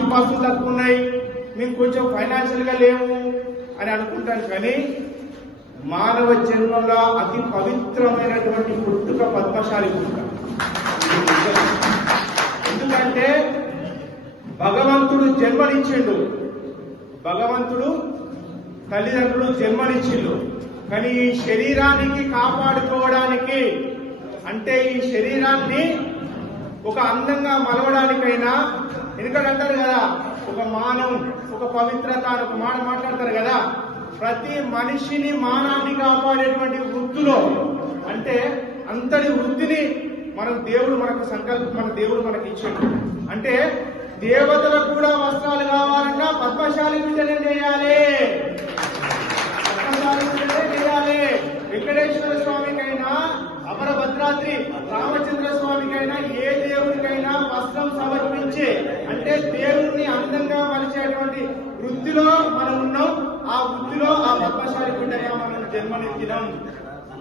ఆస్తిపాస్తులు తక్కువ ఉన్నాయి, మేము కొంచెం ఫైనాన్షియల్ గా లేవు అని అనుకుంటాను. కానీ మానవ జన్మలో అతి పవిత్రమైనటువంటి పుట్టుక పద్మశాలి పుట్టుక. ఎందుకంటే భగవంతుడు జన్మనిచ్చిండు, భగవంతుడు తల్లిదండ్రులు జన్మనిచ్చిండు. కానీ ఈ శరీరానికి కాపాడుకోవడానికి, అంటే ఈ శరీరాన్ని ఒక అందంగా మలవడానికైనా, ఎందుకంటే అంటారు కదా ఒక మానం, ఒక పవిత్రత అని ఒక మాట మాట్లాడతారు కదా, ప్రతి మనిషిని మానాన్ని కాపాడేటువంటి వృత్తిలో, అంటే అంతటి వృత్తిని మన దేవుడు మనకి ఇచ్చాడు. అంటే దేవతలకు కూడా వస్త్రాలు కావాలన్నా పద్మశాలి బిడ్డలే చేయాలి, పద్మశాలి బిడ్డలే చేయాలి. వెంకటేశ్వర స్వామికైనా, అమరభద్రాద్రి రామచంద్ర స్వామికైనా, ఏ దేవుడికైనా వస్త్రం సమర్పించే, అంటే దేవుడిని అందంగా మలిచేటువంటి వృత్తిలో మనం ఉన్నాం. ఆ వృత్తిలో ఆ పద్మశాలి బిడ్డగా మనం జన్మనిచ్చినాం.